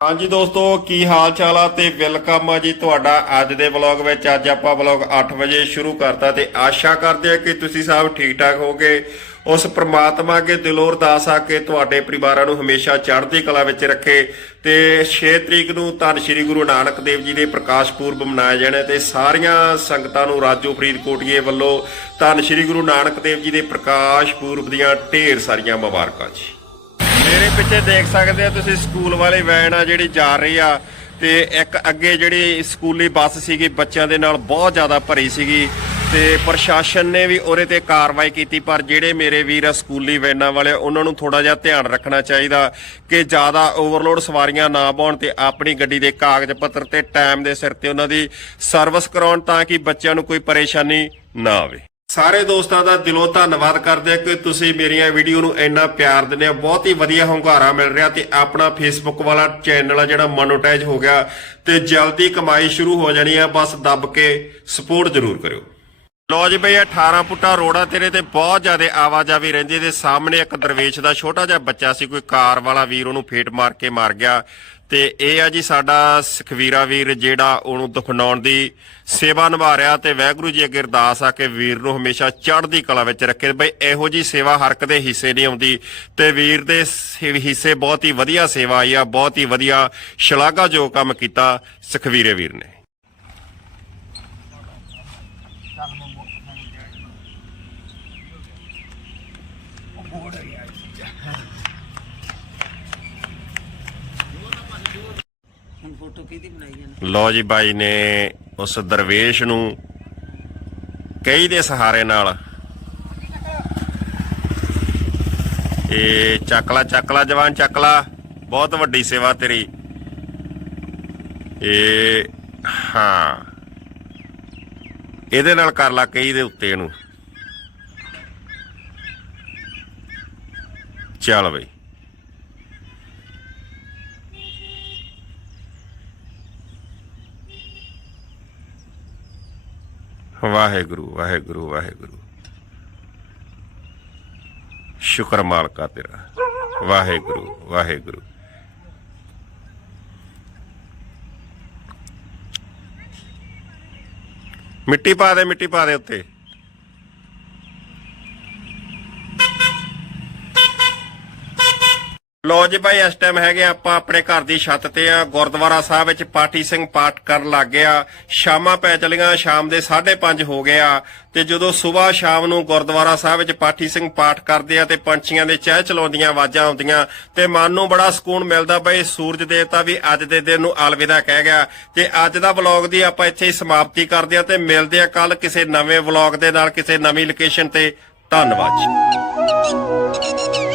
ਹਾਂਜੀ ਦੋਸਤੋ, ਕੀ ਹਾਲ ਚਾਲ ਆ ਤੇ ਵੈਲਕਮ ਆ ਜੀ ਤੁਹਾਡਾ ਅੱਜ ਦੇ ਵਲੌਗ ਵਿੱਚ। ਅੱਜ ਆਪਾਂ ਵਲੌਗ 8 ਵਜੇ ਸ਼ੁਰੂ ਕਰਤਾ ਤੇ ਆਸ਼ਾ ਕਰਦੇ ਆ ਕਿ ਤੁਸੀਂ ਸਭ ਠੀਕ ਠਾਕ ਹੋਗੇ ਉਸ ਪ੍ਰਮਾਤਮਾ ਅੱਗੇ ਦਿਲੋਂ ਅਰਦਾਸ ਆ ਕਿ ਤੁਹਾਡੇ ਪਰਿਵਾਰਾਂ ਨੂੰ ਹਮੇਸ਼ਾ ਚੜ੍ਹਦੀ ਕਲਾ ਵਿੱਚ ਰੱਖੇ ਤੇ 6 ਤਰੀਕ ਨੂੰ ਧੰਨ ਸ਼੍ਰੀ ਗੁਰੂ ਨਾਨਕ ਦੇਵ ਜੀ ਦੇ ਪ੍ਰਕਾਸ਼ ਪੁਰਬ ਮਨਾਇਆ ਜਾਣਾ ਤੇ ਸਾਰੀਆਂ ਸੰਗਤਾਂ ਨੂੰ ਰਾਜੂ ਫਰੀਦਕੋਟੀਏ ਵੱਲੋਂ ਧੰਨ ਸ਼੍ਰੀ ਗੁਰੂ ਨਾਨਕ ਦੇਵ ਜੀ ਦੇ ਪ੍ਰਕਾਸ਼ ਪੁਰਬ ਦੀਆਂ ਢੇਰ ਸਾਰੀਆਂ ਮੁਬਾਰਕਾਂ ਜੀ। ਮੇਰੇ ਪਿੱਛੇ ਦੇਖ ਸਕਦੇ ਹੋ ਤੁਸੀਂ ਸਕੂਲ ਵਾਲੀ ਵੈਨ ਆ ਜਿਹੜੀ ਜਾ ਰਹੀ ਆ ਤੇ ਇੱਕ ਅੱਗੇ ਜਿਹੜੀ ਸਕੂਲੀ ਬੱਸ ਸੀਗੀ ਬੱਚਿਆਂ ਦੇ ਨਾਲ ਬਹੁਤ ਜ਼ਿਆਦਾ ਭਰੀ ਸੀਗੀ ਤੇ ਪ੍ਰਸ਼ਾਸਨ ਨੇ ਵੀ ਉਹਦੇ ਤੇ ਕਾਰਵਾਈ ਕੀਤੀ, ਪਰ ਜਿਹੜੇ ਮੇਰੇ ਵੀਰ ਆ ਸਕੂਲੀ ਵੈਨਾਂ ਵਾਲੇ, ਉਹਨਾਂ ਨੂੰ ਥੋੜਾ ਜਿਹਾ ਧਿਆਨ ਰੱਖਣਾ ਚਾਹੀਦਾ ਕਿ ਜ਼ਿਆਦਾ ਓਵਰਲੋਡ ਸਵਾਰੀਆਂ ਨਾ ਪਾਉਣ ਤੇ ਆਪਣੀ ਗੱਡੀ ਦੇ ਕਾਗਜ਼ ਪੱਤਰ ਤੇ ਟਾਈਮ ਦੇ ਸਿਰ ਤੇ ਉਹਨਾਂ ਦੀ ਸਰਵਿਸ ਕਰਾਉਣ ਤਾਂ ਕਿ ਬੱਚਿਆਂ ਨੂੰ ਕੋਈ ਪਰੇਸ਼ਾਨੀ ਨਾ ਆਵੇ। ਸਾਰੇ ਦੋਸਤਾਂ ਦਾ ਦਿਲੋਂ ਧੰਨਵਾਦ ਕਰਦੇ ਹਾਂ ਕਿ ਤੁਸੀਂ ਮੇਰੀਆਂ ਵੀਡੀਓ ਨੂੰ ਇੰਨਾ ਪਿਆਰ ਦਿੰਦੇ ਹੋ। ਬਹੁਤ ਹੀ ਵਧੀਆ ਹੁੰਗਾਰਾ ਮਿਲ ਰਿਹਾ ਤੇ ਆਪਣਾ ਫੇਸਬੁੱਕ ਵਾਲਾ ਚੈਨਲ ਆ ਜਿਹੜਾ ਮੋਨੋਟਾਈਜ਼ ਹੋ ਗਿਆ ਤੇ ਜਲਦੀ ਕਮਾਈ ਸ਼ੁਰੂ ਹੋ ਜਾਣੀ ਆ। ਬਸ ਦੱਬ ਕੇ ਸਪੋਰਟ ਜ਼ਰੂਰ ਕਰਿਓ। ਲੋ ਜੀ ਬਈ 18 ਫੁੱਟਾ ਰੋੜਾ ਤੇਰੇ ਤੇ ਬਹੁਤ ਜ਼ਿਆਦਾ ਆਵਾਜਾਈ ਰਹਿੰਦੀ ਤੇ ਸਾਹਮਣੇ ਇੱਕ ਦਰਵੇਸ਼ ਦਾ ਛੋਟਾ ਜਿਹਾ ਬੱਚਾ ਸੀ, ਕੋਈ ਕਾਰ ਵਾਲਾ ਵੀਰ ਉਹਨੂੰ ਫੇਟ ਮਾਰ ਕੇ ਮਾਰ ਗਿਆ। ਤੇ ਇਹ ਆ ਜੀ ਸਾਡਾ ਸੁਖਵੀਰਾ ਵੀਰ, ਜਿਹੜਾ ਉਹਨੂੰ ਦਫਨਾਉਣ ਦੀ ਸੇਵਾ ਨਿਭਾ ਰਿਹਾ ਤੇ ਵਾਹਿਗੁਰੂ ਜੀ ਅੱਗੇ ਅਰਦਾਸ ਆ ਕਿ ਵੀਰ ਨੂੰ ਹਮੇਸ਼ਾ ਚੜ੍ਹਦੀ ਕਲਾ ਵਿੱਚ ਰੱਖੇ। ਬਈ, ਇਹੋ ਜੀ ਸੇਵਾ ਹਰਕ ਦੇ ਹਿੱਸੇ ਨਹੀਂ ਆਉਂਦੀ। ਤੇ ਵੀਰ ਦੇ ਹਿੱਸੇ ਬਹੁਤ ਹੀ ਵਧੀਆ ਸੇਵਾ ਆਈ ਆ, ਬਹੁਤ ਹੀ ਵਧੀਆ ਸ਼ਲਾਘਾਯੋਗ ਕੰਮ ਕੀਤਾ ਸੁਖਵੀਰੇ ਵੀਰ ਨੇ। ਹੁਣ ਫੋਟੋ ਕਿਹਦੀ ਬਣਾਈ ਜਾਂਦੇ ਲੋ ਜੀ ਬਾਈ ਨੇ ਉਸ ਦਰਵੇਸ਼ ਨੂੰ ਕਈ ਦੇ ਸਹਾਰੇ ਨਾਲ। ਇਹ ਚੱਕਲਾ ਚੱਕਲਾ ਜਵਾਨ, ਚੱਕਲਾ, ਬਹੁਤ ਵੱਡੀ ਸੇਵਾ ਤੇਰੀ। ਇਹ ਹਾਂ। ਇਹਦੇ ਨਾਲ ਕਰ ਲਾ ਕਈ ਦੇ ਉੱਤੇ ਇਹਨੂੰ। ਚੱਲ ਬਈ ਵਾਹਿਗੁਰੂ ਵਾਹਿਗੁਰੂ ਵਾਹਿਗੁਰੂ ਸ਼ੁਕਰ ਮਾਲਕਾ ਤੇਰਾ ਵਾਹਿਗੁਰੂ ਵਾਹਿਗੁਰੂ ਮਿੱਟੀ ਪਾ ਦੇ ਮਿੱਟੀ ਪਾ ਦੇ ਉੱਤੇ ਲੋ ਜੀ ਭਾਈ, ਇਸ ਟਾਈਮ ਹੈਗੇ ਆਪਾਂ ਆਪਣੇ ਘਰ ਦੀ ਛੱਤ ਤੇ ਆ। ਗੁਰਦੁਆਰਾ ਸਾਹਿਬ ਵਿੱਚ ਪਾਠੀ ਸਿੰਘ ਪਾਠ ਕਰਨ ਲੱਗ ਗਿਆ। ਸ਼ਾਮਾਂ ਪੈ ਚਲੀਆਂ, ਸ਼ਾਮ ਦੇ 5:30 ਹੋ ਗਿਆ ਤੇ ਜਦੋਂ ਸਵੇਰ ਸ਼ਾਮ ਨੂੰ ਗੁਰਦੁਆਰਾ ਸਾਹਿਬ ਵਿੱਚ ਪਾਠੀ ਸਿੰਘ ਪਾਠ ਕਰਦੇ ਆ ਤੇ ਪੰਛੀਆਂ ਦੇ ਚਹਿ ਚਲਾਉਂਦੀਆਂ ਆਵਾਜ਼ਾਂ ਆਉਂਦੀਆਂ ਤੇ ਮਨ ਨੂੰ ਬੜਾ ਸਕੂਨ ਮਿਲਦਾ ਬਈ, ਸੂਰਜ ਦੇਵਤਾ ਵੀ ਅੱਜ ਦੇ ਦਿਨ ਨੂੰ ਅਲਵਿਦਾ ਕਹਿ ਗਿਆ। ਤੇ ਅੱਜ ਦਾ ਵਲੌਗ ਦੀ ਆਪਾਂ ਇੱਥੇ ਹੀ ਸਮਾਪਤੀ ਕਰਦੇ ਆ ਤੇ ਮਿਲਦੇ ਆ ਕੱਲ ਕਿਸੇ ਨਵੇਂ ਵਲੌਗ ਦੇ ਨਾਲ, ਕਿਸੇ ਨਵੀਂ ਲੋਕੇਸ਼ਨ ਤੇ। ਧੰਨਵਾਦ ਜੀ।